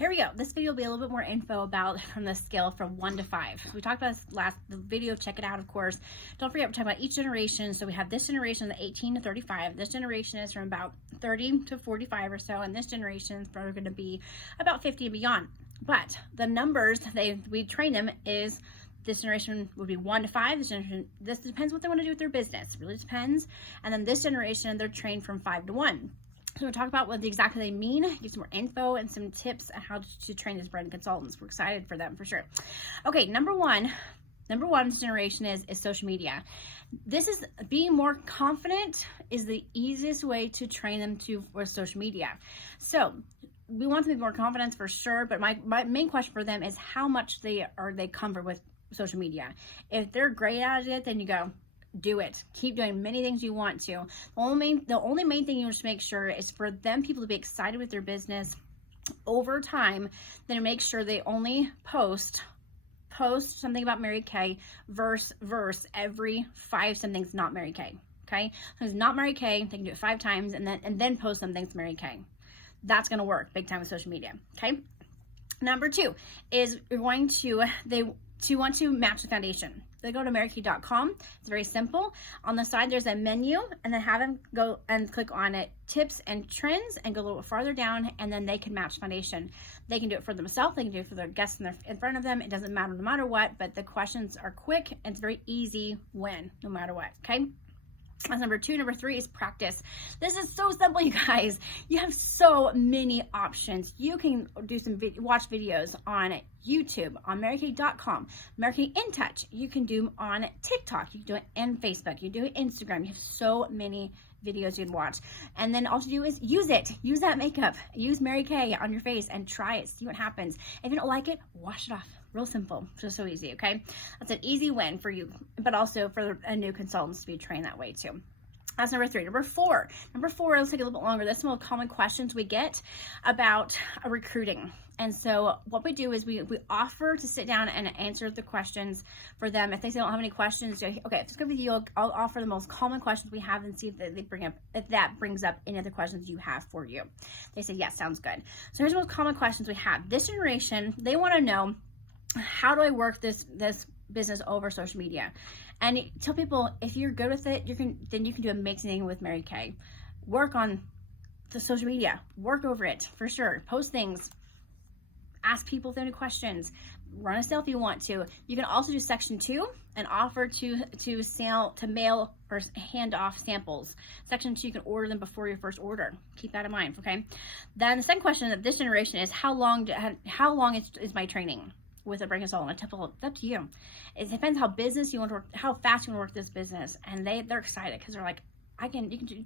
Here we go. This video will be a little bit more info about from the scale from 1 to 5. We talked about this the video. Check it out, of course. Don't forget, we're talking about each generation. So we have this generation, the 18 to 35. This generation is from about 30 to 45 or so, and this generation is probably going to be about 50 and beyond. But the numbers we train them is this generation would be 1 to 5. This depends what they want to do with their business. It really depends. And then this generation, they're trained from 5 to 1. So we'll talk about what exactly they mean, give some more info and some tips on how to train these brand consultants. We're excited for them for sure. Okay, number one generation is social media. This is being more confident is the easiest way to train them for social media. So we want them to be more confident for sure, but my main question for them is how much they comfort with social media. If they're great at it, then you go, do it. Keep doing many things you want to. The only main thing you want to make sure is for people to be excited with their business over time. Then make sure they only post something about Mary Kay verse every 5 something's not Mary Kay. Okay, so it's not Mary Kay. They can do it 5 times and then post something's Mary Kay. That's gonna work big time with social media. Okay. Number 2 is they want to match the foundation. They go to marykay.com. It's very simple. On the side, there's a menu, and then have them go and click on it, tips and trends, and go a little bit farther down, and then they can match foundation. They can do it for themselves. They can do it for their guests in front of them. It doesn't matter no matter what, but the questions are quick, and it's very easy win no matter what, okay? That's number 2. Number 3 is practice. This is so simple, you guys. You have so many options. You can do watch videos on YouTube, on marykay.com, Mary Kay in Touch. You can do them on TikTok. You can do it on Facebook. You do it Instagram. You have so many videos you can watch. And then all you do is use it. Use that makeup. Use Mary Kay on your face and try it. See what happens. If you don't like it, wash it off. Real simple. Just so easy, okay? That's an easy win for you, but also for a new consultants to be trained that way too. That's number 3. Number 4, let's take a little bit longer. This is some of the common questions we get about recruiting. And so what we do is we offer to sit down and answer the questions for them. If they say they don't have any questions, okay, if it's good with you, I'll offer the most common questions we have and see if that brings up any other questions you have for you. They say, yes, sounds good. So here's the most common questions we have. This generation, they want to know, how do I work this business over social media? And tell people, if you're good with it, then you can do amazing thing with Mary Kay. Work on the social media, work over it for sure. Post things, ask people if they have any questions, run a sale if you want to. You can also do section 2 and offer to mail or hand off samples. Section 2, you can order them before your first order. Keep that in mind, okay? Then the second question of this generation is how long is my training with a brand consultant? It's up to you. It depends how business you want to work, how fast you want to work this business, and they're excited because they're like,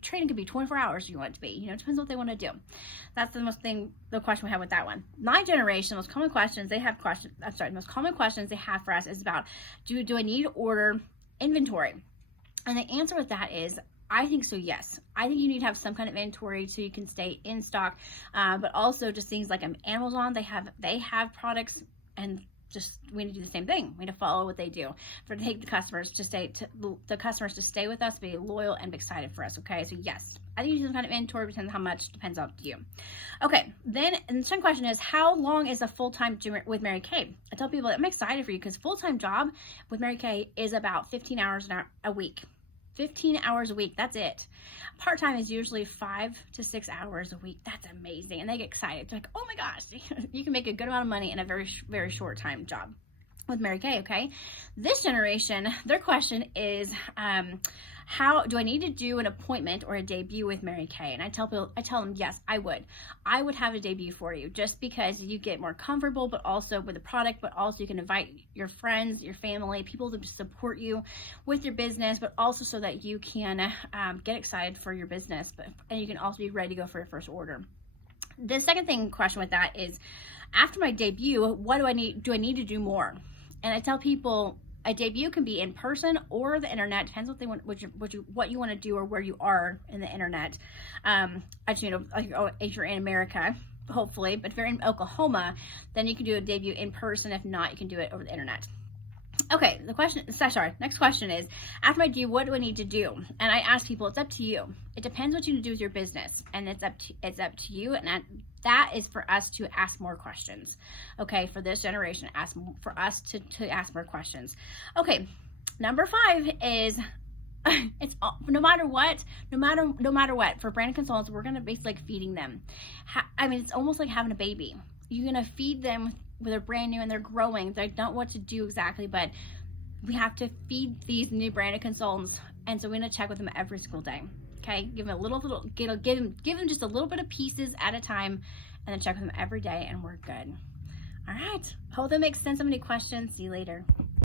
training could be 24 hours if you want it to be. You know, it depends what they want to do. That's the question we have with that one. My generation, the most common questions they have for us is about, do I need to order inventory? And the answer with that is, I think so, yes. I think you need to have some kind of inventory so you can stay in stock, but also just things like Amazon, they have products, and just we need to do the same thing. We need to follow what they do to take the customers to stay with us, be loyal and be excited for us. Okay, so yes, I think you need some kind of inventory. Depends how much, depends on you. Okay, then and the second question is, how long is a full-time with Mary Kay? I tell people I'm excited for you because full-time job with Mary Kay is about 15 hours a week. 15 hours a week, that's it. Part-time is usually 5 to 6 hours a week. That's amazing. And they get excited. They're like, oh my gosh, you can make a good amount of money in a very, very short time job with Mary Kay, okay? This generation, their question is, how do I need to do an appointment or a debut with Mary Kay? And I tell them, yes, I would have a debut for you, just because you get more comfortable, but also with the product, but also you can invite your friends, your family, people to support you with your business, but also so that you can get excited for your business, and you can also be ready to go for your first order. The second question with that is, after my debut, what do I need? Do I need to do more? And I tell people, a debut can be in person or the internet. Depends what they want, what you want to do, or where you are in the internet. If you're in America, hopefully, but if you're in Oklahoma, then you can do a debut in person. If not, you can do it over the internet. Okay, next question is, after I do, what do I need to do? And I ask people, it's up to you. It depends what you need to do with your business, and it's up to you. And that is for us to ask more questions. Okay, for this generation, for us to ask more questions. Okay, number 5 is, it's no matter what, for brand consultants, we're gonna basically like feeding them. I mean, it's almost like having a baby. You're gonna feed them when they're brand new and they're growing. They don't know what to do exactly, but we have to feed these new branded consultants, and so we're gonna check with them every single day. Okay, give them give them just a little bit of pieces at a time, and then check with them every day, and we're good. All right, hope that makes sense. Have any questions? See you later.